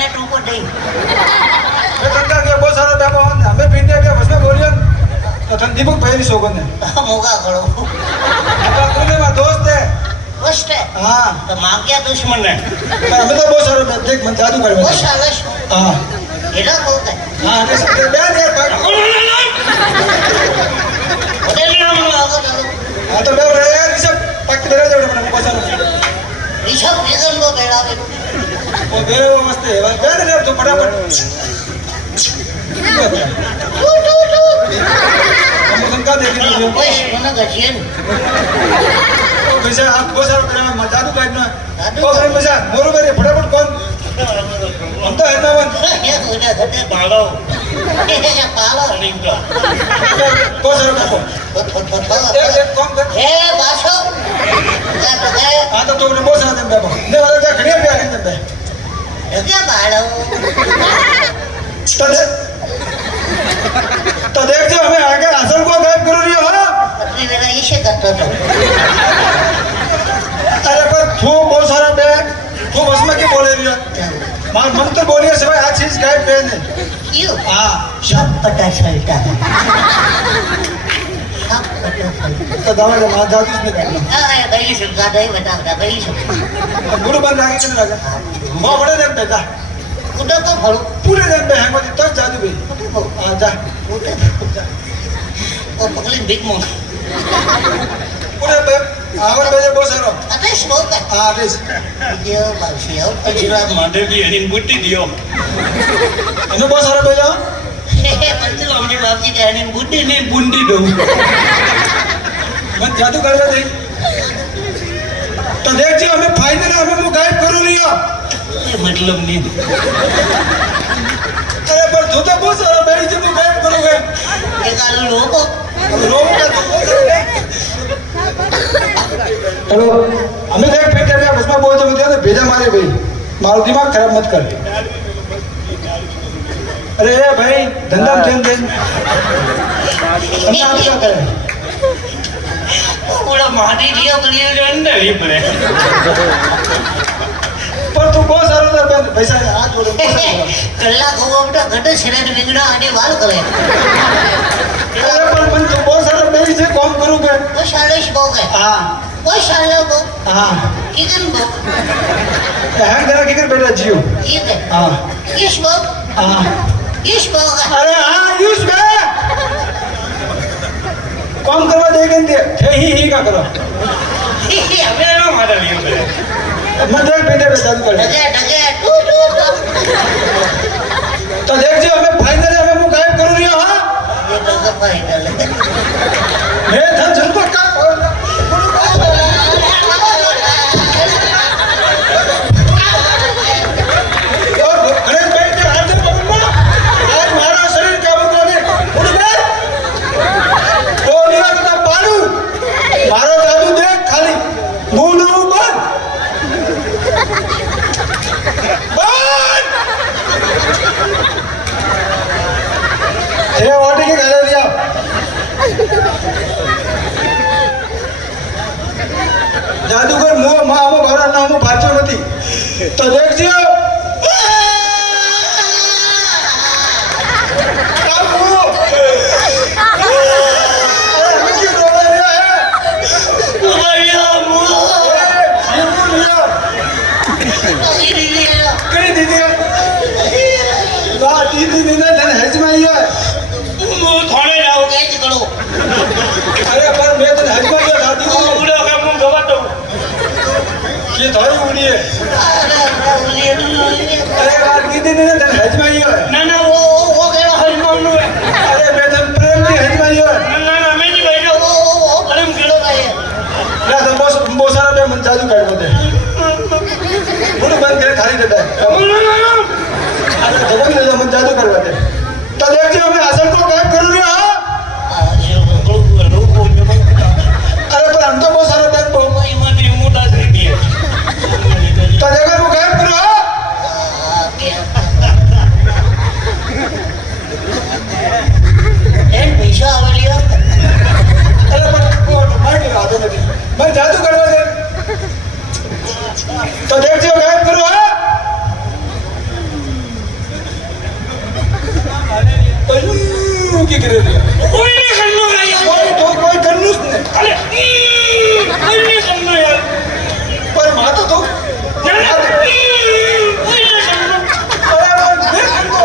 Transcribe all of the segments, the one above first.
नेट ऊपर नहीं तंत्र के बहुत सारा टाइप है हमें पिंडे के बस में बोलिए तो तन दीपक भाई भी सोगन है मोगा करो अपना कोने में दोस्त है दोस्त है हां तो मां क्या दुश्मन है हमें तो बहुत सारा देख मन जादू कर वो सालस हां एड़ा बोलता है हां कैसे बयान यार भाई होटल में हम लोग चलो हां तो मैं रहे यार सब पक मेरा जोड़ बना बहुत सारा ऋषभ रीजन को बेड़ा में वो मेरे वो मस्त है बयान यार तो फटाफट हम उनका देख लीजिए कोई सुना गजियन वैसे आप बहुत सारा मेरा जादू करना ओ फ्रेंड वैसे मोरू मेरे फटाफट कौन हम तो है ना वन ये उधर घटे बालो ये पालो निंगा बहुत सारा देखो एक कौन कर ए बासो क्या तो है हां तो तुमने बहुत सारा दे बाबा ने वाला जा खड़िया पे आने दे क्या बालो तो देखते हमें आगे असल को गायब करो रही हो अपनी मेरा इसे करता था अरे पर तू बहुत सारा बैग तू बस में क्यों बोले रही हो मन तो बोलिए सब आज चीज गायब कर दे क्यों हां सब पता चलता है सब पता चलता तो दवा ले मां जादू इसमें करना हां भाई सुनता नहीं बता भाई सुन गुरु बन आगे चल लगा मां बड़े दिन बेटा उधर तो भरो पूरे दिन में हैंग होती तो जादू भी आ जा और पकड़े बिग मोन पूरे पे आवर बजे बहुत सारा अबे स्मोक है हां दिस दियो बासियो अजरा मादे भी एनी बुट्टी दियो इन्हें बहुत सारा भेजा पंचल हमने बापजी के एनी बुट्टी नहीं बुंडी दो मैं जादू कर दे तो देख जी हमें फाइनल हमें वो गायब करो लिया ये मतलब नहीं अरे पर तू तो बहुत सारा बैठ जी वो गायब करोगे ये कालू लोगो का तो हेलो हमें देख फिर क्या उसमें बोलते मुझे तो भेजा मारे भाई मारो दिमाग खराब मत कर अरे भाई धंधा में ध्यान दे धंधा क्या करें पूरा माटी दियो कलियो अंदर ही पड़े पर तू बहुत सारा था पैसा आज बोलो कल्ला को बेटा घटे सिरे बिगड़ा आने वाल करे अरे पर मन तू बहुत सारा मेरी से काम करोगे वो शालिश बोग है हां वो शालो बो हां किदन बो हैंग करा के कर बेटा जियो ठीक है हां किस बो हां किस बो अरे हां यूज बे काम करवा देंगे थे ही का करो हमें ना मार लियो मेरे मैं देख बेटे पे जादू कर डगे डगे टू टू तो देख जी हमें फाइनल हमें वो गायब करो रही हो हां ये तो फाइनल है मैं धन झुनको का अरे बेटे हाथ से पकड़ना आज मारा शरीर काबू करने उठ बे बोलिया तो पालू मारो जादू देख खाली मुंह ना बंद ये वाटी के गले दिया जादूगर मुंह मां हम भरा ना हम भाचो नथी तो देख जियो दीदी ने धन हेज में ही है मुंह थोड़े जाओ कैच करो अरे पर मैं तो हेज में ही दादी को उड़ा का मुंह दबा दो ये थोड़ी उड़ी है अरे यार दीदी ने धन हेज में ही है ना ना वो केड़ा हजमान है अरे मैं धन प्रेम की हेज में ही है ना ना मैं नहीं बैठो वो प्रेम केड़ो का है ना तो बहुत सारा पे मन जादू कर बोलते बुढ़ बंद करे खाली देता है जगह ले मन जादू करवाते तो देख जी हमें असल को गायब कर लिया अरे पर हम तो बहुत सारा टाइम तो जगह को गायब करो पैसा आवलिया अरे पर मार के आते नहीं मैं जादू करवा दे तो देख जी गायब करो શું કે કરે છે કોઈને કરનો નહીં કોઈ તો કોઈ કરનું જ ને અરે કોઈને કરનો યાર પર માતો તો કોઈને કરનો અરે પણ બે કરનો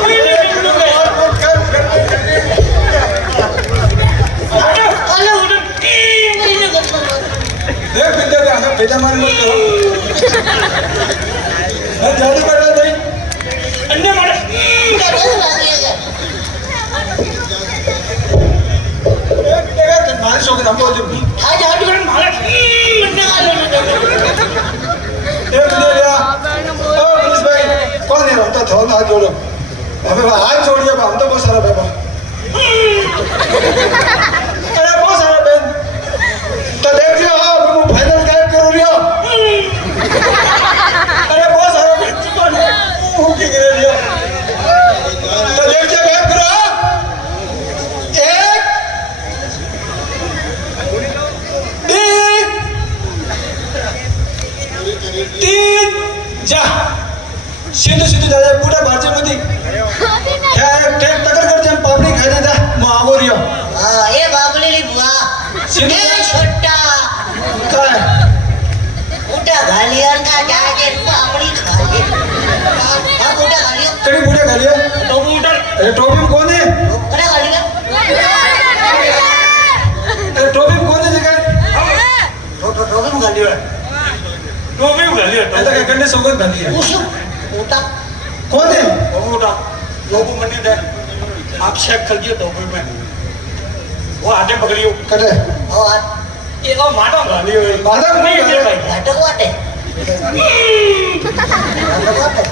કોઈને કરનો અલે ઉડે કોઈને કરનો દેખ વિદ્યા દે હમે ભેજા માર મત કરો मैं जादू कर रहा नहीं अन्य मारे एक जगह मारे शो के नाम बोल दी आज आज कर मारे अन्य काले एक दे लिया ओ पुलिस भाई कौन है हम तो थोड़ा हाथ जोड़ो अबे हाथ जोड़िए हम तो बहुत सारा बाबा अरे बहुत सारा बहन तो देख लिया हाँ मैं फाइनल गायब करूँ लिया अरे बहुत सारा बहन कौन है वो की गिरे लिया तो देख लिया गायब करो एक तीन जा सीधे सीधे जा पूरा बाजे मती क्या टेक टक्कर कर जम पापड़ी खा दे जा मैं आवो रियो हां ये बाबुली बुआ सीधे ये छोटा का मोटा गालियार का जाके पापड़ी खा ले हां मोटा गालियो कड़ी बूढ़े खा लिया तो मोटा अरे टोपी में कौन है अरे गालियो अरे टोपी में कौन है जगह टोपी में गालियो टोपी में गालियो ऐसा क्या करने सोगत बनी है उस मोटा कौन है मोटा लोगों मनी दे आप चेक कर दियो टोपी में वो आटे पकड़ियो कटे और ये तो माटा गालियो माता नहीं है भाई नाटक वाटे नाटक वाटे